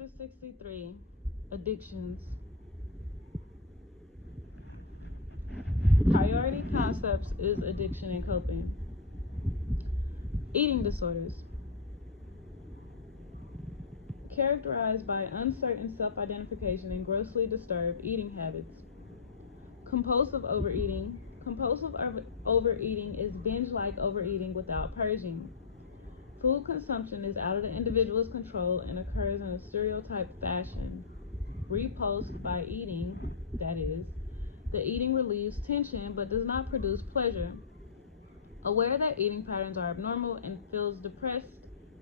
Chapter 63, Addictions. Priority concepts is addiction and coping. Eating disorders. Characterized by uncertain self-identification and grossly disturbed eating habits. Compulsive overeating. Compulsive overeating is binge-like overeating without purging. Food consumption is out of the individual's control and occurs in a stereotyped fashion. Repulsed by eating, that is, the eating relieves tension but does not produce pleasure. Aware that eating patterns are abnormal and feels depressed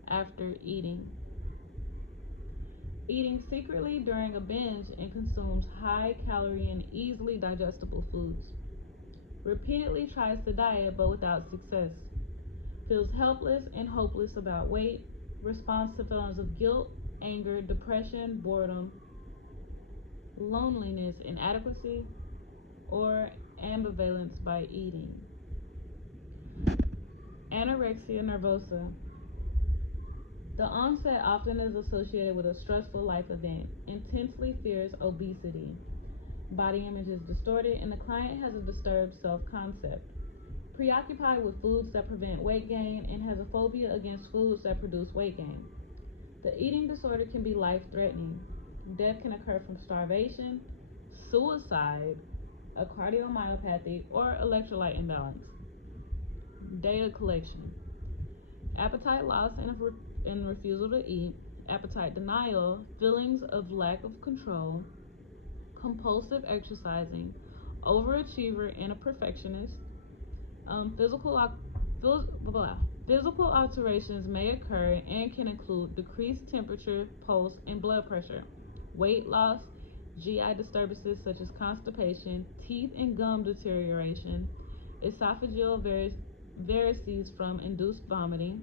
after eating. Eating secretly during a binge and consumes high-calorie and easily digestible foods. Repeatedly tries to diet but without success. Feels helpless and hopeless about weight. Responds to feelings of guilt, anger, depression, boredom, loneliness, inadequacy, or ambivalence by eating. Anorexia nervosa. The onset often is associated with a stressful life event. Intensely fears obesity. Body image is distorted and the client has a disturbed self-concept. Preoccupied with foods that prevent weight gain and has a phobia against foods that produce weight gain. The eating disorder can be life-threatening. Death can occur from starvation, suicide, a cardiomyopathy, or electrolyte imbalance. Data collection. Appetite loss and refusal to eat. Appetite denial. Feelings of lack of control. Compulsive exercising. Overachiever and a perfectionist. Physical alterations may occur and can include decreased temperature, pulse, and blood pressure, weight loss, GI disturbances such as constipation, teeth and gum deterioration, esophageal varices from induced vomiting,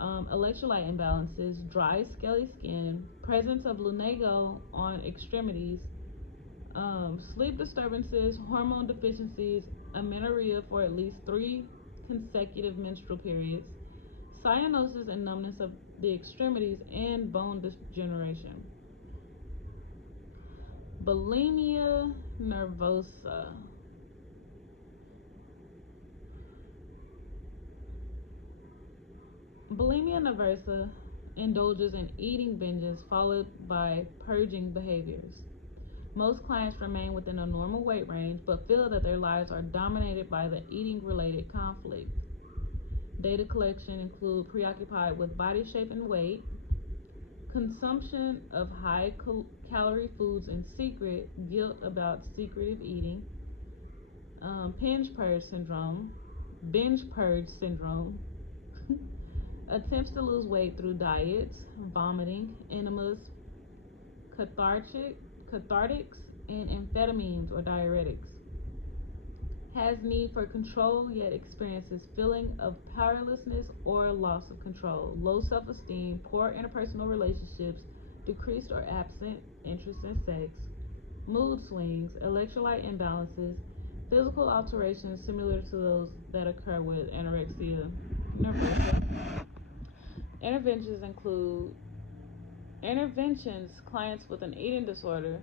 electrolyte imbalances, dry, scaly skin, presence of lunago on extremities, sleep disturbances, hormone deficiencies, amenorrhea for at least 3 consecutive menstrual periods, cyanosis and numbness of the extremities, and bone degeneration. Bulimia nervosa. Bulimia nervosa indulges in eating binges followed by purging behaviors. Most clients remain within a normal weight range but feel that their lives are dominated by the eating-related conflict. Data collection include preoccupied with body shape and weight, consumption of high-calorie foods in secret, guilt about secretive eating, binge purge syndrome, attempts to lose weight through diets, vomiting, enemas, cathartics, and amphetamines or diuretics. Has need for control yet experiences feeling of powerlessness or loss of control, low self-esteem, poor interpersonal relationships, decreased or absent interest in sex, mood swings, electrolyte imbalances, physical alterations similar to those that occur with anorexia nervosa. Interventions clients with an eating disorder.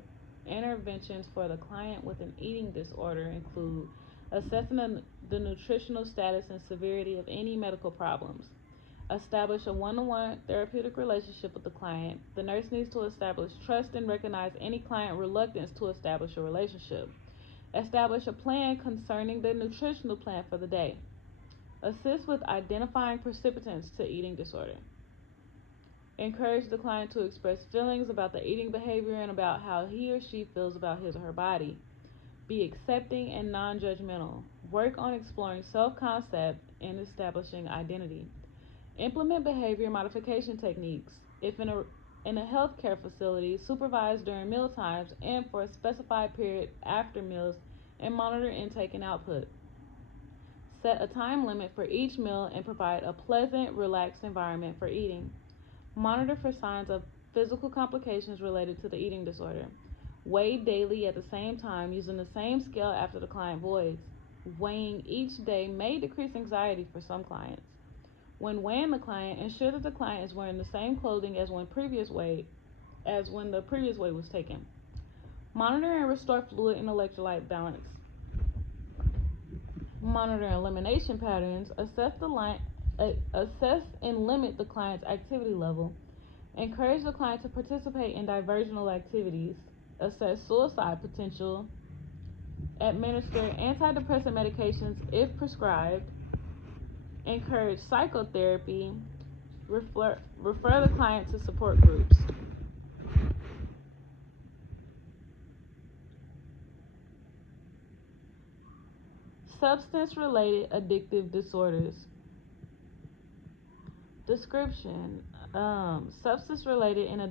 Interventions for the client with an eating disorder include assessing the nutritional status and severity of any medical problems. Establish a one-on-one therapeutic relationship with the client. The nurse needs to establish trust and recognize any client reluctance to establish a relationship. Establish a plan concerning the nutritional plan for the day. Assist with identifying precipitants to eating disorder. Encourage the client to express feelings about the eating behavior and about how he or she feels about his or her body. Be accepting and non-judgmental. Work on exploring self-concept and establishing identity. Implement behavior modification techniques. If in a healthcare facility, supervise during meal times and for a specified period after meals and monitor intake and output. Set a time limit for each meal and provide a pleasant, relaxed environment for eating. Monitor for signs of physical complications related to the eating disorder. Weigh daily at the same time using the same scale after the client voids. Weighing each day may decrease anxiety for some clients. When weighing the client, ensure that the client is wearing the same clothing as when previous weighed. as when the previous way was taken. Monitor and restore fluid and electrolyte balance. Monitor elimination patterns. Assess and limit the client's activity level. Encourage the client to participate in diversional activities. Assess suicide potential. Administer antidepressant medications if prescribed. Encourage psychotherapy. Refer the client to support groups. Substance-related addictive disorders. Description. Substance-related and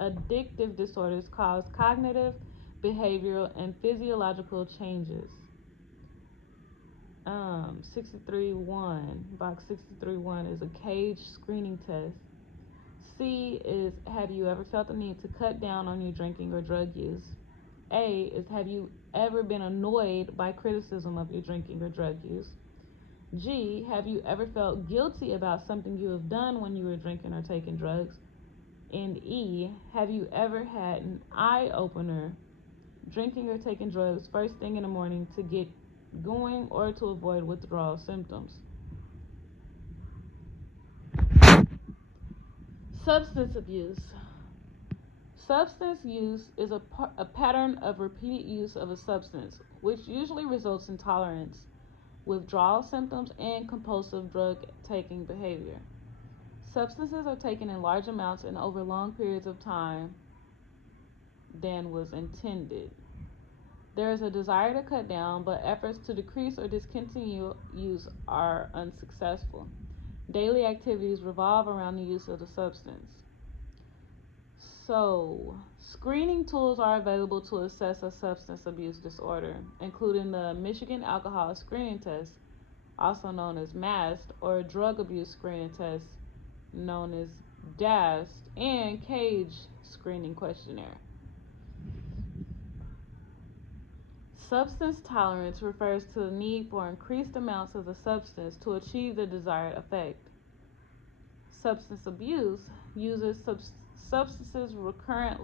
addictive disorders cause cognitive, behavioral, and physiological changes. box 63.1 is a cage screening test. C is, have you ever felt the need to cut down on your drinking or drug use? A is, have you ever been annoyed by criticism of your drinking or drug use? G, have you ever felt guilty about something you have done when you were drinking or taking drugs? And E, have you ever had an eye-opener, drinking or taking drugs first thing in the morning to get going or to avoid withdrawal symptoms? Substance abuse. Substance use is a pattern of repeated use of a substance, which usually results in tolerance, withdrawal symptoms, and compulsive drug-taking behavior. Substances are taken in large amounts and over long periods of time than was intended. There is a desire to cut down, but efforts to decrease or discontinue use are unsuccessful. Daily activities revolve around the use of the substance. So, screening tools are available to assess a substance abuse disorder, including the Michigan Alcohol Screening Test, also known as MAST, or Drug Abuse Screening Test, known as DAST, and CAGE Screening Questionnaire. Substance tolerance refers to the need for increased amounts of the substance to achieve the desired effect. Substance abuse uses substances recurrent,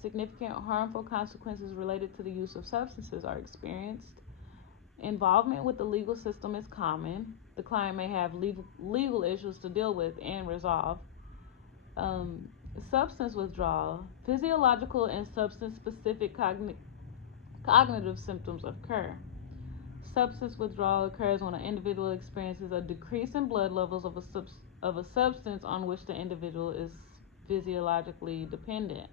significant harmful consequences related to the use of substances are experienced. Involvement with the legal system is common. The client may have legal issues to deal with and resolve. Substance withdrawal. Physiological and substance-specific cognitive symptoms occur. Substance withdrawal occurs when an individual experiences a decrease in blood levels of a substance on which the individual is physiologically dependent.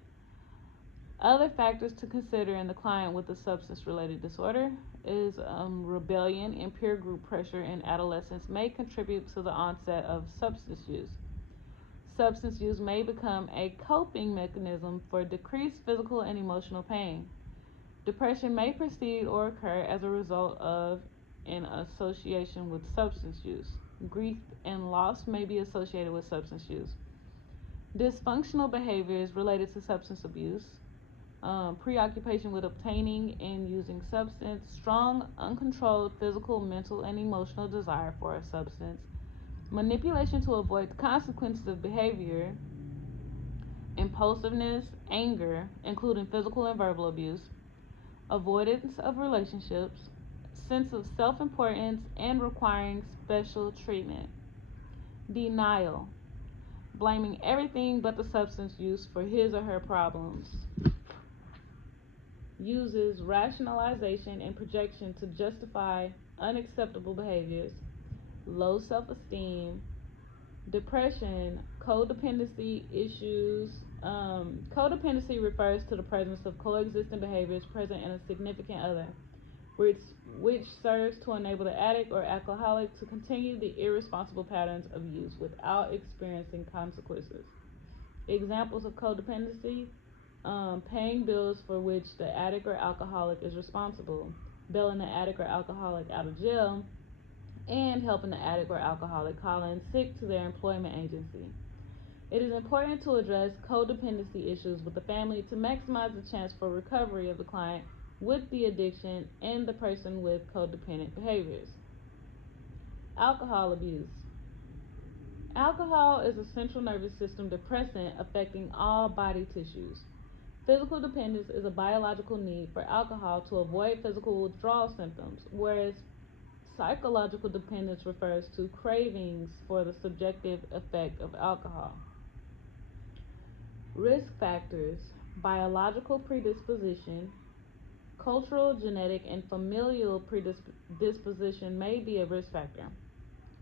Other factors to consider in the client with a substance-related disorder is rebellion and peer group pressure in adolescence may contribute to the onset of substance use. Substance use may become a coping mechanism for decreased physical and emotional pain. Depression may precede or occur as a result of an association with substance use. Grief and loss may be associated with substance use. Dysfunctional behaviors related to substance abuse. Preoccupation with obtaining and using substance. Strong, uncontrolled physical, mental, and emotional desire for a substance. Manipulation to avoid the consequences of behavior. Impulsiveness, anger, including physical and verbal abuse. Avoidance of relationships, sense of self-importance, and requiring special treatment. Denial, blaming everything but the substance use for his or her problems. Uses rationalization and projection to justify unacceptable behaviors. Low self-esteem. Depression, codependency issues. Codependency refers to the presence of coexisting behaviors present in a significant other, which serves to enable the addict or alcoholic to continue the irresponsible patterns of use without experiencing consequences. Examples of codependency: paying bills for which the addict or alcoholic is responsible, bailing the addict or alcoholic out of jail, and helping the addict or alcoholic call in sick to their employment agency. It is important to address codependency issues with the family to maximize the chance for recovery of the client with the addiction and the person with codependent behaviors. Alcohol abuse. Alcohol is a central nervous system depressant affecting all body tissues. Physical dependence is a biological need for alcohol to avoid physical withdrawal symptoms, whereas psychological dependence refers to cravings for the subjective effect of alcohol. Risk factors: biological predisposition, cultural, genetic, and familial predisposition may be a risk factor.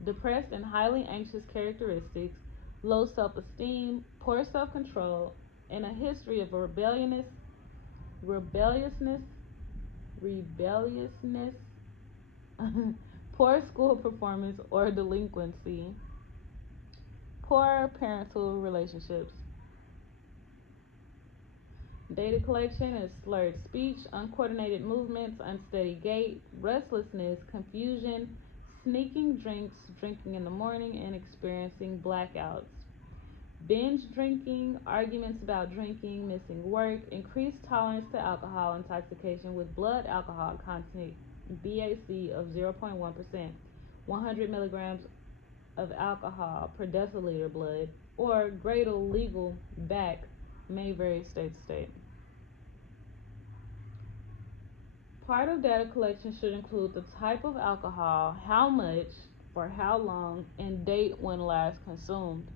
Depressed and highly anxious characteristics, low self esteem, poor self control, and a history of rebelliousness, rebelliousness, poor school performance or delinquency, poor parental relationships. Data collection is slurred speech, uncoordinated movements, unsteady gait, restlessness, confusion, sneaking drinks, drinking in the morning, and experiencing blackouts. Binge drinking, arguments about drinking, missing work, increased tolerance to alcohol intoxication with blood alcohol content BAC of 0.1%, 100 milligrams of alcohol per deciliter blood, or greater legal BAC may vary state to state. Part of data collection should include the type of alcohol, how much, for how long, and date when last consumed.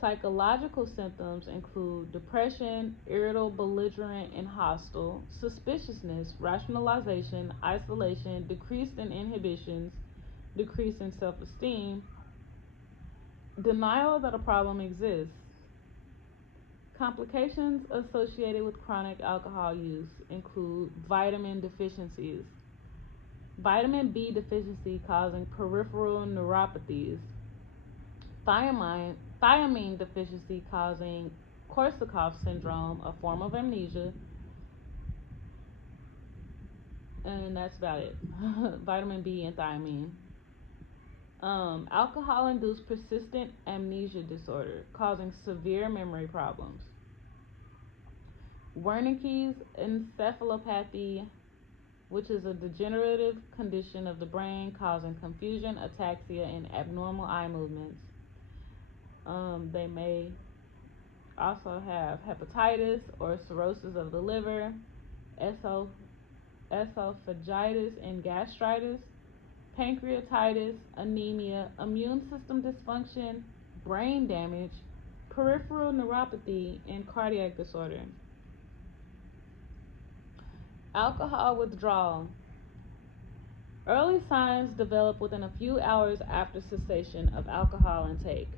Psychological symptoms include depression, irritable, belligerent, and hostile, suspiciousness, rationalization, isolation, decrease in inhibitions, decrease in self-esteem, denial that a problem exists. Complications associated with chronic alcohol use include vitamin deficiencies, vitamin B deficiency causing peripheral neuropathies, thiamine deficiency causing Korsakoff syndrome, a form of amnesia, and that's about it. Vitamin B and thiamine. Alcohol-induced persistent amnesia disorder causing severe memory problems. Wernicke's encephalopathy, which is a degenerative condition of the brain causing confusion, ataxia, and abnormal eye movements. They may also have hepatitis or cirrhosis of the liver, esophagitis and gastritis, pancreatitis, anemia, immune system dysfunction, brain damage, peripheral neuropathy, and cardiac disorder. Alcohol withdrawal. Early signs develop within a few hours after cessation of alcohol intake.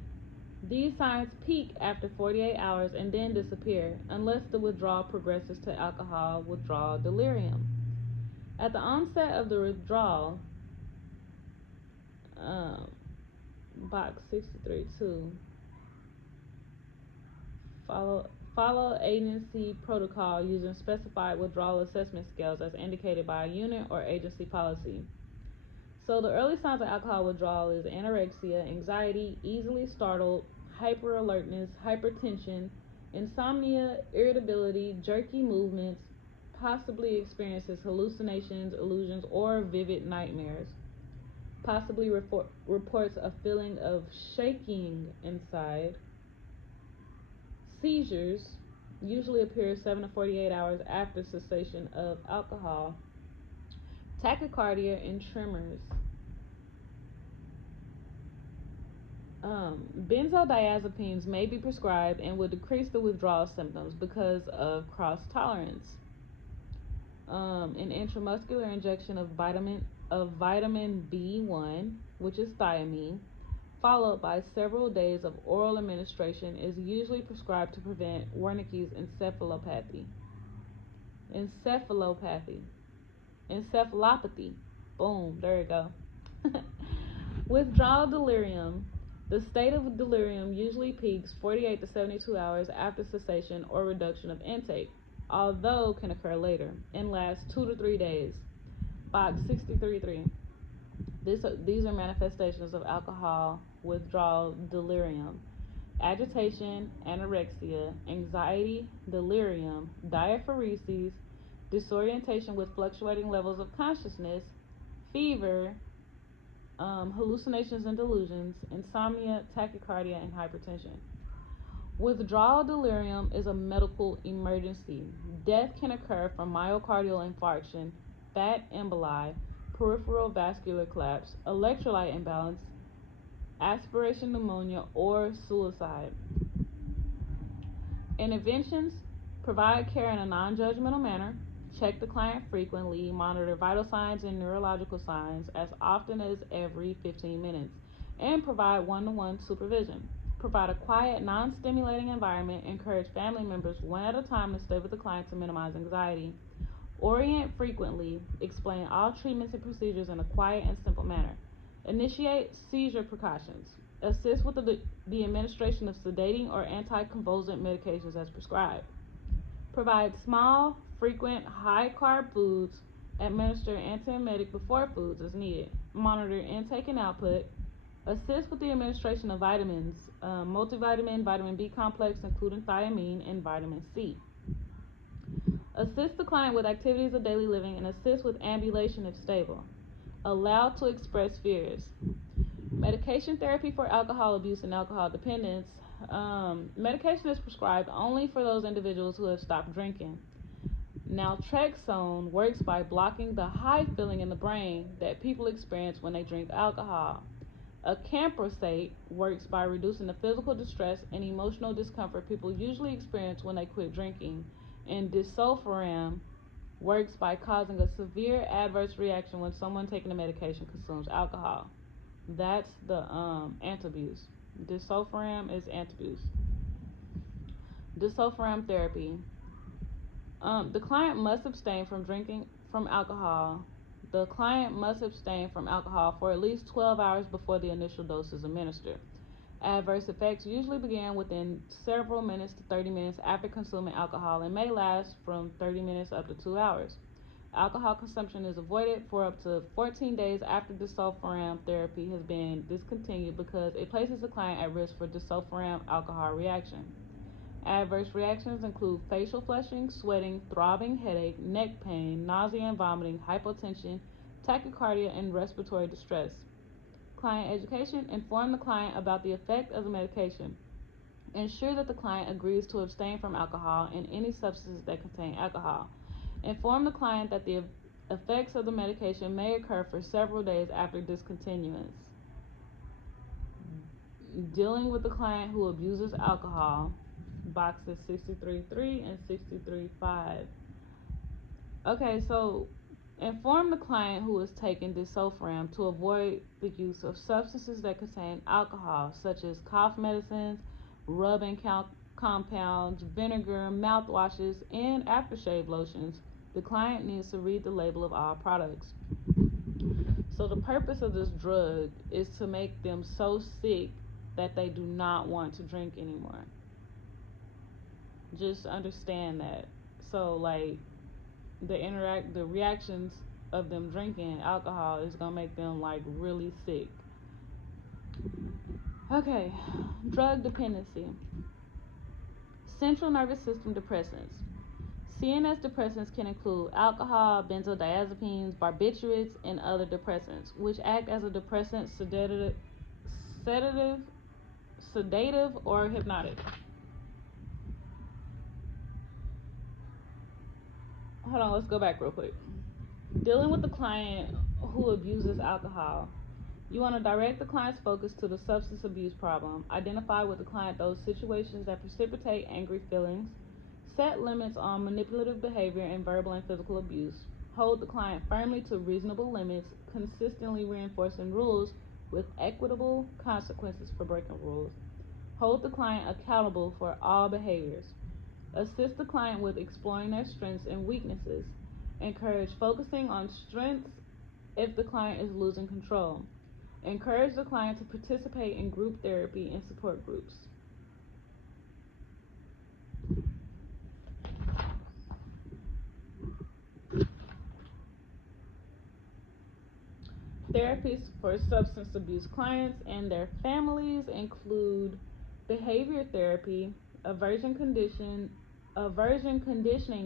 These signs peak after 48 hours and then disappear unless the withdrawal progresses to alcohol withdrawal delirium. At the onset of the withdrawal, box 63.2, follow agency protocol using specified withdrawal assessment scales as indicated by a unit or agency policy. So the early signs of alcohol withdrawal is anorexia, anxiety, easily startled, hyperalertness, hypertension, insomnia, irritability, jerky movements, possibly experiences hallucinations, illusions, or vivid nightmares. Possibly reports a feeling of shaking inside. Seizures usually appear 7 to 48 hours after cessation of alcohol. Tachycardia and tremors. Benzodiazepines may be prescribed and will decrease the withdrawal symptoms because of cross tolerance. An intramuscular injection of vitamin B1, which is thiamine, followed by several days of oral administration, is usually prescribed to prevent Wernicke's encephalopathy. Encephalopathy. Boom, there you go. Withdrawal delirium. The state of delirium usually peaks 48 to 72 hours after cessation or reduction of intake, although can occur later, and lasts 2 to 3 days. Box 63.3. These are manifestations of alcohol withdrawal delirium: agitation, anorexia, anxiety, delirium, diaphoresis, disorientation with fluctuating levels of consciousness, fever, hallucinations and delusions, insomnia, tachycardia, and hypertension. Withdrawal delirium is a medical emergency. Death can occur from myocardial infarction, fat emboli, peripheral vascular collapse, electrolyte imbalance, aspiration pneumonia, or suicide. Interventions: provide care in a non-judgmental manner, check the client frequently, monitor vital signs and neurological signs as often as every 15 minutes, and provide one-to-one supervision. Provide a quiet, non-stimulating environment. Encourage family members one at a time to stay with the client to minimize anxiety. Orient frequently. Explain all treatments and procedures in a quiet and simple manner. Initiate seizure precautions. Assist with the administration of sedating or anticonvulsant medications as prescribed. Provide small, frequent, high-carb foods. Administer antiemetic before foods as needed. Monitor intake and output. Assist with the administration of vitamins, multivitamin, vitamin B complex, including thiamine, and vitamin C. Assist the client with activities of daily living and assist with ambulation if stable. Allow to express fears. Medication therapy for alcohol abuse and alcohol dependence. Medication is prescribed only for those individuals who have stopped drinking. Naltrexone works by blocking the high feeling in the brain that people experience when they drink alcohol. Acamprosate works by reducing the physical distress and emotional discomfort people usually experience when they quit drinking. And disulfiram works by causing a severe adverse reaction when someone taking the medication consumes alcohol. That's the antabuse. Disulfiram is antabuse. Disulfiram therapy. The client must abstain from drinking from alcohol. The client must abstain from alcohol for at least 12 hours before the initial dose is administered. Adverse effects usually begin within several minutes to 30 minutes after consuming alcohol and may last from 30 minutes up to 2 hours. Alcohol consumption is avoided for up to 14 days after disulfiram therapy has been discontinued because it places the client at risk for disulfiram alcohol reaction. Adverse reactions include facial flushing, sweating, throbbing headache, neck pain, nausea and vomiting, hypotension, tachycardia, and respiratory distress. Client education: inform the client about the effect of the medication. Ensure that the client agrees to abstain from alcohol and any substances that contain alcohol. Inform the client that the effects of the medication may occur for several days after discontinuance. Dealing with the client who abuses alcohol, boxes 63.3 and 63.5. Okay, so inform the client who is taking disulfiram to avoid the use of substances that contain alcohol, such as cough medicines, rubbing compounds, vinegar, mouthwashes, and aftershave lotions. The client needs to read the label of all products. So the purpose of this drug is to make them so sick that they do not want to drink anymore. Just understand that. So like the reactions of them drinking alcohol is gonna make them like really sick. Okay, drug dependency. Central nervous system depressants. CNS depressants can include alcohol, benzodiazepines, barbiturates, and other depressants, which act as a depressant, sedative, or hypnotic. Hold on, let's go back real quick. Dealing with the client who abuses alcohol. You want to direct the client's focus to the substance abuse problem. Identify with the client those situations that precipitate angry feelings. Set limits on manipulative behavior and verbal and physical abuse. Hold the client firmly to reasonable limits, consistently reinforcing rules with equitable consequences for breaking rules. Hold the client accountable for all behaviors. Assist the client with exploring their strengths and weaknesses. Encourage focusing on strengths if the client is losing control. Encourage the client to participate in group therapy and support groups. Therapies for substance abuse clients and their families include behavior therapy, aversion conditioning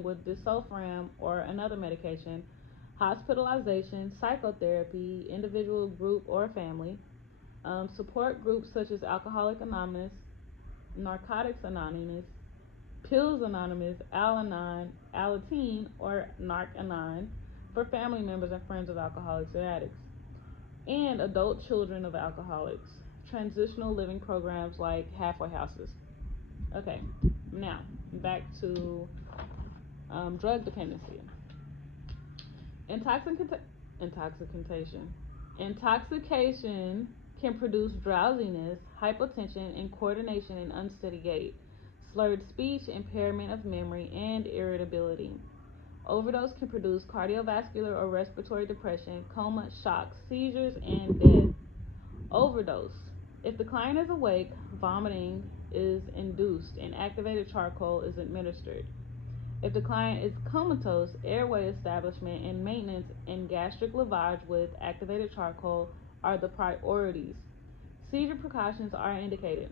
with disulfiram or another medication, hospitalization, psychotherapy, individual, group, or family, support groups such as Alcoholics Anonymous, Narcotics Anonymous, Pills Anonymous, Al-Anon, Alateen, or Narc-Anon for family members and friends of alcoholics and addicts, and adult children of alcoholics, transitional living programs like halfway houses. Okay, now back to drug dependency. Intoxication. Intoxication can produce drowsiness, hypotension, incoordination, and unsteady gait, slurred speech, impairment of memory, and irritability. Overdose can produce cardiovascular or respiratory depression, coma, shock, seizures, and death. Overdose. If the client is awake, vomiting is induced and activated charcoal is administered. If the client is comatose, airway establishment and maintenance and gastric lavage with activated charcoal are the priorities. Seizure precautions are indicated.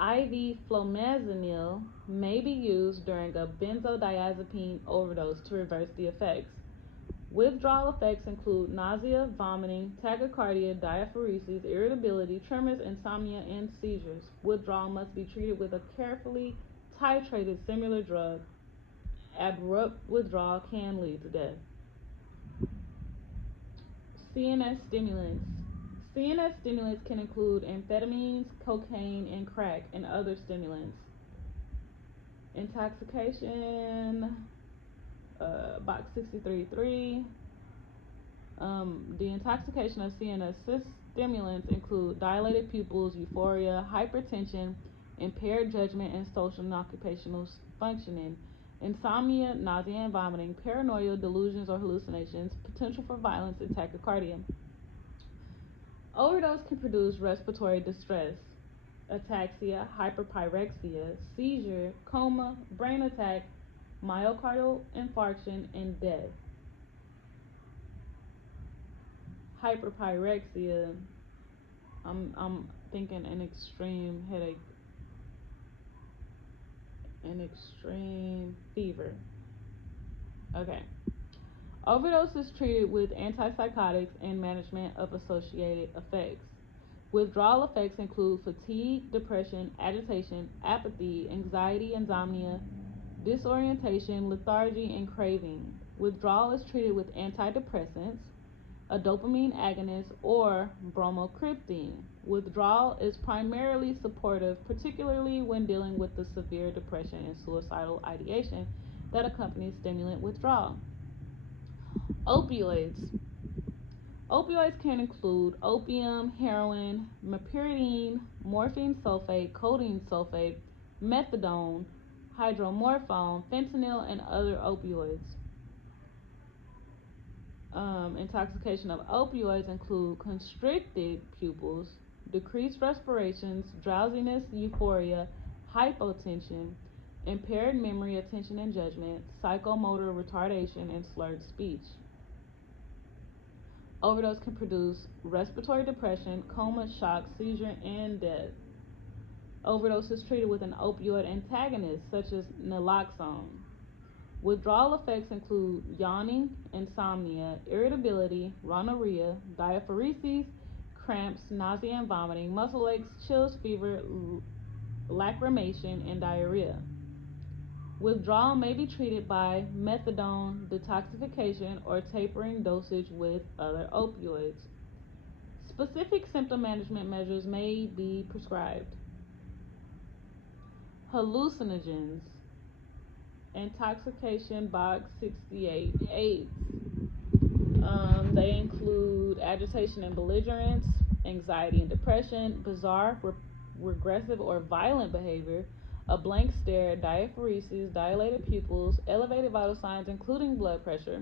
IV flumazenil may be used during a benzodiazepine overdose to reverse the effects. Withdrawal effects include nausea, vomiting, tachycardia, diaphoresis, irritability, tremors, insomnia, and seizures. Withdrawal must be treated with a carefully titrated similar drug. Abrupt withdrawal can lead to death. CNS stimulants. CNS stimulants can include amphetamines, cocaine, and crack, and other stimulants. Intoxication, box 63.3. The intoxication of CNS stimulants include dilated pupils, euphoria, hypertension, impaired judgment and social and occupational functioning, insomnia, nausea and vomiting, paranoia, delusions or hallucinations, potential for violence, and tachycardia. Overdose can produce respiratory distress, ataxia, hyperpyrexia, seizure, coma, brain attack, myocardial infarction, and death. Hyperpyrexia, I'm thinking an extreme headache, an extreme fever. Okay. Overdose is treated with antipsychotics and management of associated effects. Withdrawal effects include fatigue, depression, agitation, apathy, anxiety, insomnia, disorientation, lethargy, and craving. Withdrawal is treated with antidepressants, a dopamine agonist, or bromocriptine. Withdrawal is primarily supportive, particularly when dealing with the severe depression and suicidal ideation that accompanies stimulant withdrawal. Opioids. Opioids can include opium, heroin, meperidine, morphine sulfate, codeine sulfate, methadone, hydromorphone, fentanyl, and other opioids. Intoxication of opioids include constricted pupils, decreased respirations, drowsiness, euphoria, hypotension, impaired memory, attention, and judgment, psychomotor retardation, and slurred speech. Overdose can produce respiratory depression, coma, shock, seizure, and death. Overdose is treated with an opioid antagonist such as naloxone. Withdrawal effects include yawning, insomnia, irritability, rhinorrhea, diaphoresis, cramps, nausea and vomiting, muscle aches, chills, fever, lacrimation, and diarrhea. Withdrawal may be treated by methadone detoxification or tapering dosage with other opioids. Specific symptom management measures may be prescribed. Hallucinogens. Intoxication box 68. AIDS. They include agitation and belligerence, anxiety and depression, bizarre, regressive or violent behavior, a blank stare, diaphoresis, dilated pupils, elevated vital signs including blood pressure,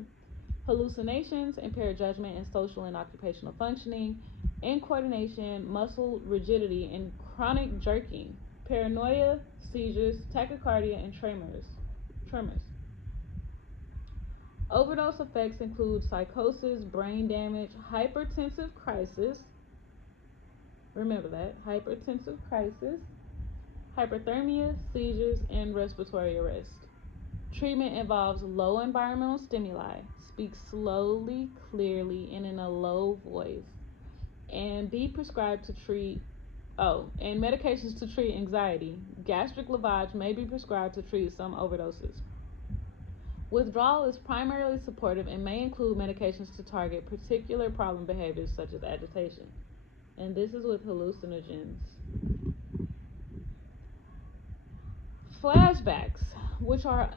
hallucinations, impaired judgment and social and occupational functioning, incoordination, muscle rigidity, and chronic jerking, paranoia, seizures, tachycardia, and tremors. Overdose effects include psychosis, brain damage, hypertensive crisis. Remember that, hypertensive crisis, hyperthermia, seizures, and respiratory arrest. Treatment involves low environmental stimuli. Speak slowly, clearly, and in a low voice. And be prescribed to treat and medications to treat anxiety. Gastric lavage may be prescribed to treat some overdoses. Withdrawal is primarily supportive and may include medications to target particular problem behaviors such as agitation. And this is with hallucinogens. Flashbacks, which are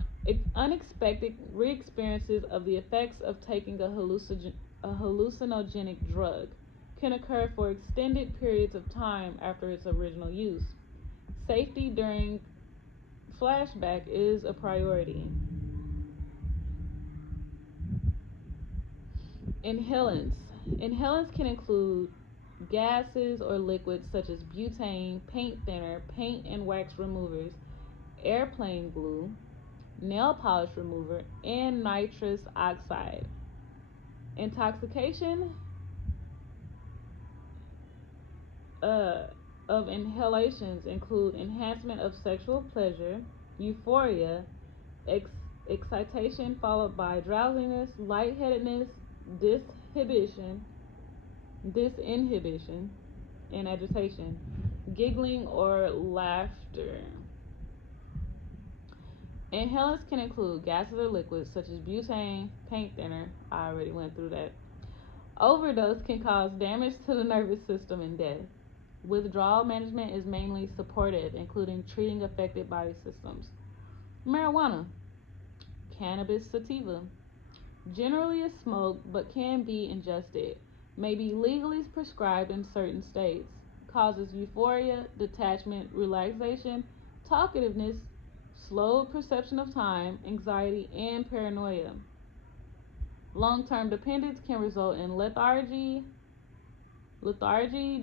unexpected re-experiences of the effects of taking a hallucinogenic drug, can occur for extended periods of time after its original use. Safety during flashback is a priority. Inhalants. Inhalants can include gases or liquids such as butane, paint thinner, paint and wax removers, airplane glue, nail polish remover, and nitrous oxide. Intoxication of inhalations include enhancement of sexual pleasure, euphoria, excitation followed by drowsiness, lightheadedness, disinhibition, and agitation, giggling or laughter. Inhalants can include gases or liquids such as butane, paint thinner. I already went through that. Overdose can cause damage to the nervous system and death. Withdrawal management is mainly supportive, including treating affected body systems. Marijuana, cannabis sativa, generally is smoked but can be ingested, may be legally prescribed in certain states, causes euphoria, detachment, relaxation, talkativeness, slowed perception of time, anxiety, and paranoia. Long-term dependence can result in lethargy,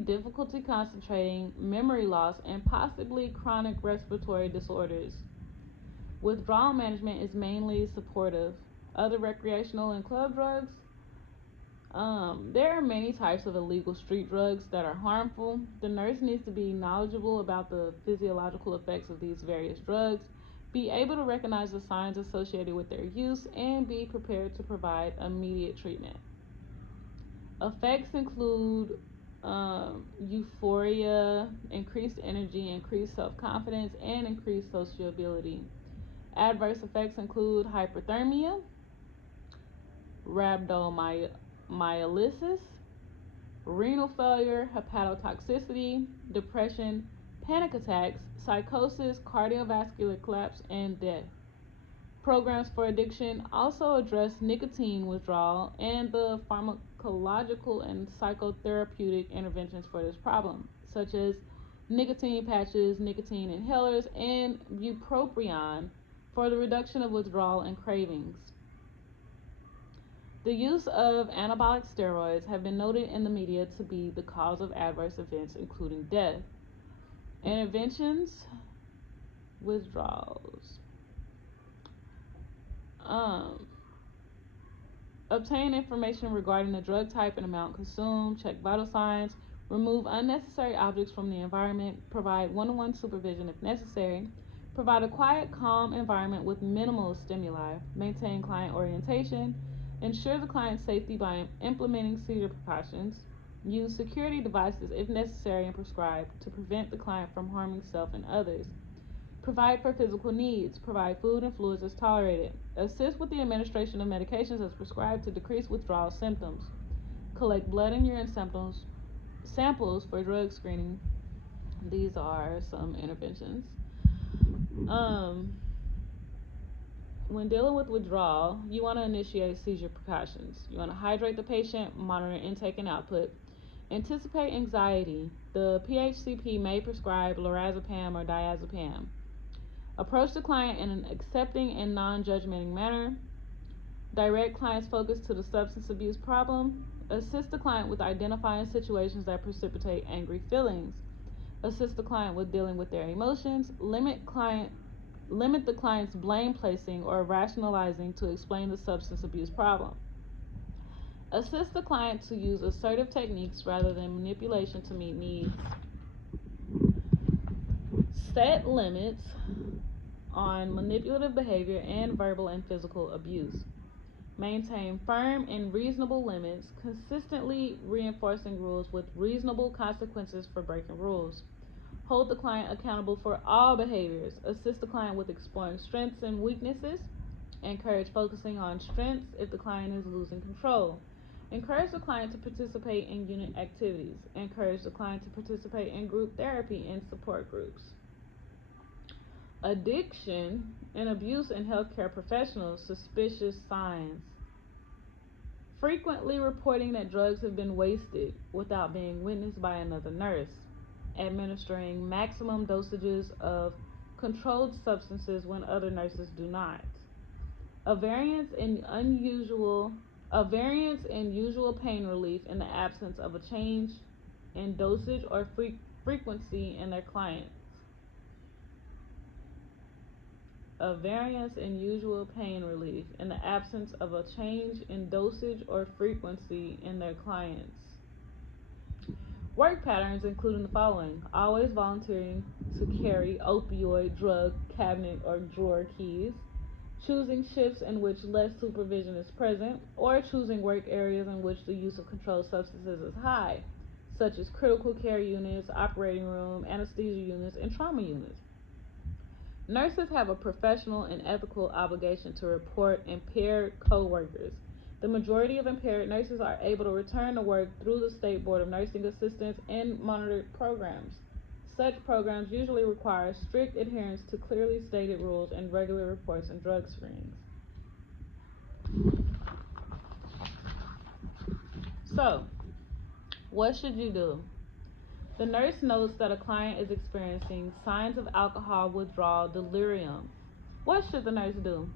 difficulty concentrating, memory loss, and possibly chronic respiratory disorders. Withdrawal management is mainly supportive. Other recreational and club drugs. There are many types of illegal street drugs that are harmful. The nurse needs to be knowledgeable about the physiological effects of these various drugs, be able to recognize the signs associated with their use, and be prepared to provide immediate treatment. Effects include euphoria, increased energy, increased self-confidence, and increased sociability. Adverse effects include hyperthermia, rhabdomyolysis, renal failure, hepatotoxicity, depression, panic attacks, psychosis, cardiovascular collapse, and death. Programs for addiction also address nicotine withdrawal and the pharmacological and psychotherapeutic interventions for this problem, such as nicotine patches, nicotine inhalers, and bupropion for the reduction of withdrawal and cravings. The use of anabolic steroids have been noted in the media to be the cause of adverse events, including death. Interventions, withdrawals. Obtain information regarding the drug type and amount consumed, check vital signs, remove unnecessary objects from the environment, provide one-on-one supervision if necessary, provide a quiet, calm environment with minimal stimuli, maintain client orientation, ensure the client's safety by implementing seizure precautions, use security devices if necessary and prescribed to prevent the client from harming self and others. Provide for physical needs. Provide food and fluids as tolerated. Assist with the administration of medications as prescribed to decrease withdrawal symptoms. Collect blood and urine samples for drug screening. These are some interventions. When dealing with withdrawal, you want to initiate seizure precautions. You want to hydrate the patient, monitor intake and output. Anticipate anxiety. The PHCP may prescribe lorazepam or diazepam. Approach the client in an accepting and non-judgmental manner. Direct client's focus to the substance abuse problem. Assist the client with identifying situations that precipitate angry feelings. Assist the client with dealing with their emotions. Limit the client's blame placing or rationalizing to explain the substance abuse problem. Assist the client to use assertive techniques rather than manipulation to meet needs. Set limits. on manipulative behavior and verbal and physical abuse. Maintain firm and reasonable limits, consistently reinforcing rules with reasonable consequences for breaking rules. Hold the client accountable for all behaviors. Assist the client with exploring strengths and weaknesses. Encourage focusing on strengths if the client is losing control. Encourage the client to participate in unit activities. Encourage the client to participate in group therapy and support groups. Addiction and abuse in healthcare professionals, suspicious signs. Frequently reporting that drugs have been wasted without being witnessed by another nurse. Administering maximum dosages of controlled substances when other nurses do not. A variance in usual pain relief in the absence of a change in dosage or frequency in their clients. A variance in usual pain relief in the absence of a change in dosage or frequency in their clients. Work patterns including the following: always volunteering to carry opioid drug cabinet or drawer keys, choosing shifts in which less supervision is present, or choosing work areas in which the use of controlled substances is high, such as critical care units, operating room, anesthesia units, and trauma units. Nurses have a professional and ethical obligation to report impaired co-workers. The majority of impaired nurses are able to return to work through the State Board of Nursing Assistants and monitored programs. Such programs usually require strict adherence to clearly stated rules and regular reports and drug screenings. So, what should you do? The nurse notes that a client is experiencing signs of alcohol withdrawal delirium. What should the nurse do?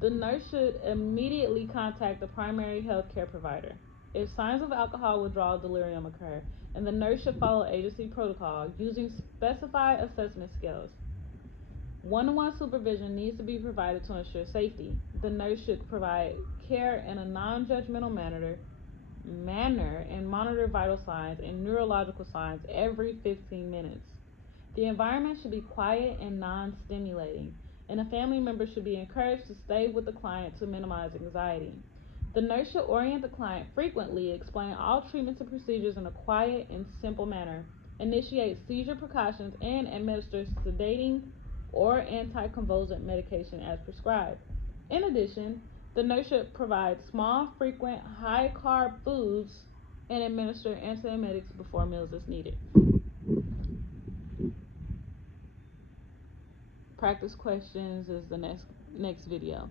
The nurse should immediately contact the primary health care provider. If signs of alcohol withdrawal delirium occur, and the nurse should follow agency protocol using specified assessment scales. One-on-one supervision needs to be provided to ensure safety. The nurse should provide care in a non-judgmental manner and monitor vital signs and neurological signs every 15 minutes. The environment should be quiet and non-stimulating, and a family member should be encouraged to stay with the client to minimize anxiety. The nurse should orient the client frequently, explain all treatments and procedures in a quiet and simple manner, initiate seizure precautions, and administer sedating or anticonvulsant medication as prescribed. In addition, the nurse should provide small, frequent, high-carb foods and administer antiemetics before meals as needed. Practice questions is the next video.